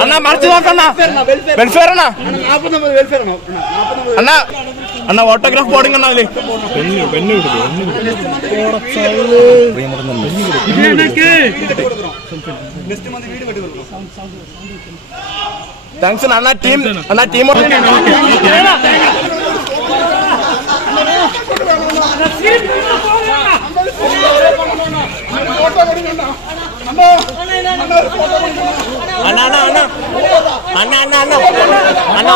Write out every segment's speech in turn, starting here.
അണ്ണാ മറിച്ച് നോക്കണ്ണ വെൽഫെയർ അണ്ണാ അണ്ണാ അണ്ണാ autograph boarding അണ്ണാ അതില് thanks അണ്ണാ team അണ്ണ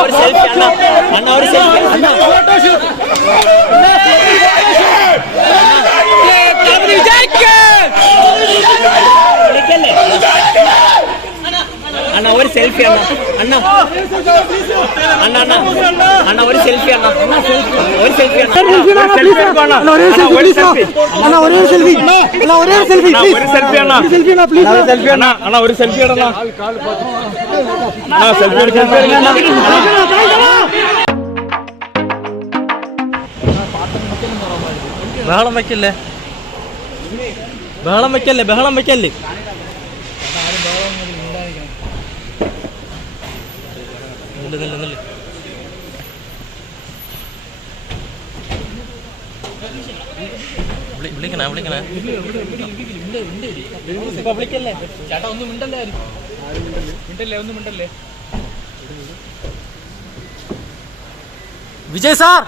ഒരു സെൽഫി അണ്ണ ഒരു സെൽഫി അണ്ണ ഒരു സെൽഫി അണ്ണ ഒരു സെൽഫി ഒരു സെൽഫി ബഹളം വെക്കല്ലേ വിളിക്കണേ ചേട്ടാ ഒന്നും മിണ്ടല്ലേ വിജയ് സാർ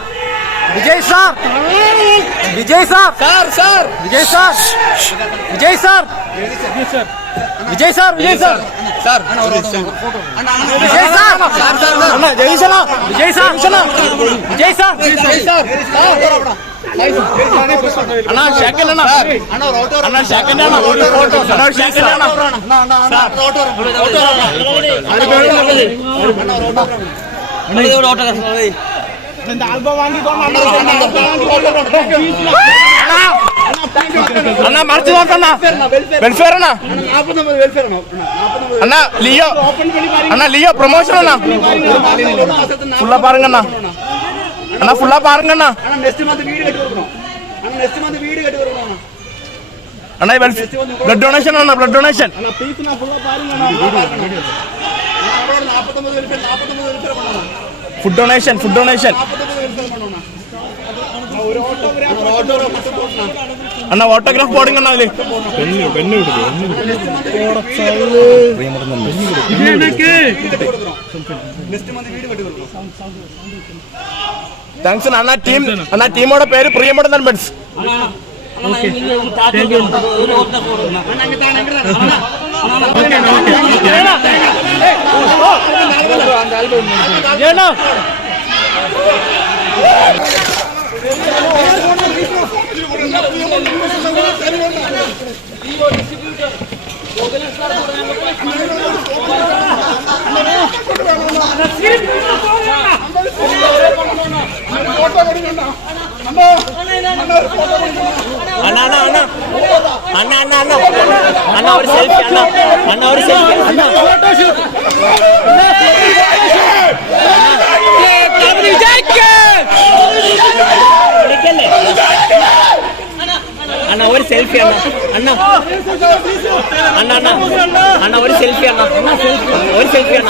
അണ്ണാ മറിച്ച് നോക്കണ്ണ വെൽഫെയർ അണ്ണാ അണ്ണാ ലിയോ പ്രൊമോഷൻ അണ്ണാ ഫുള്ളാ പാരുങ്ങണ്ണ അണ്ണാ ബ്ലഡ് ഡൊണേഷൻ അണ്ണാ ഫുഡ് ഡൊണേഷൻ അണ്ണാ ഓട്ടോഗ്രാഫ് ബോർഡിംഗ് അണ്ണാ അതില് താങ്ക്സ് അണ്ണാ ടീമോടെ പേര് പ്രിയമുടെ നൻപൻസ് അണ്ണ ഒരു സെൽഫി അണ്ണ ഒരു സെൽഫി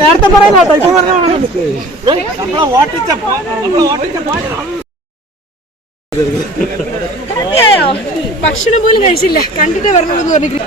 നേരത്തെ പറയാനോ ഇപ്പൊ പറഞ്ഞ ഭക്ഷണം പോലും കഴിച്ചില്ല, കണ്ടിട്ട് വരണമെന്ന് പറഞ്ഞു.